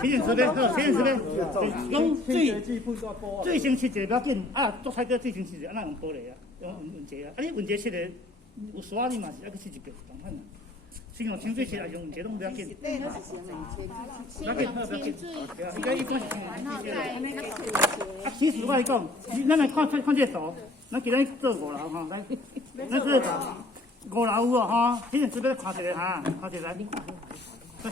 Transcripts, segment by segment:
体验师呗，好，体验师呗，讲最先切一个不要紧，啊，做菜个最先切一个，咱用玻璃啊，用文节啊，啊你文节切的有刷你嘛是要去切一个，同款啊。先用清水切，啊用文节拢不要紧。不要紧，好不要紧。应该一般是啊，其实我来讲，咱来看这图，咱今日做5楼哈，来，咱这5楼有哦哈，体验师要看一个哈，看一个来。体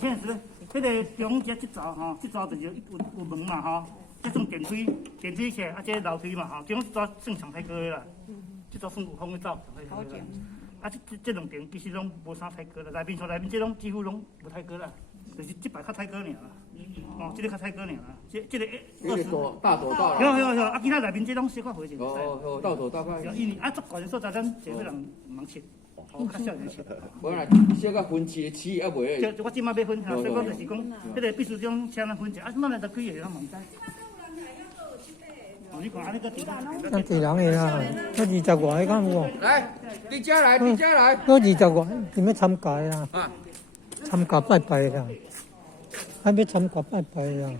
验师。迄个中间这灶吼，这灶就是有门嘛吼，这种电梯起来，啊，这楼梯嘛吼，这种灶算上太高的啦，这灶算有风的灶，上太高啦。啊，这两边其实拢无啥太高啦，内面这拢几乎拢无太高啦，就是这排较太高尔啦。哦，这个较太高尔啦，这个大朵大啦。有，啊，其他内面这拢小可回就哦，大朵大块。因为啊，足高的所在，咱这个人唔通切。哦，较少人吃。无啦，小个分市市还袂。就我即摆要分，所以我就是讲，迄个秘书长请咱分者，啊，怎么来就开个，咱唔知。哦，你看安尼个地方。咱一人个啦，我20外个敢有无？来，你家来，你家来。我20外，你要参加啦？参加拜拜啦，还要参加拜拜啦。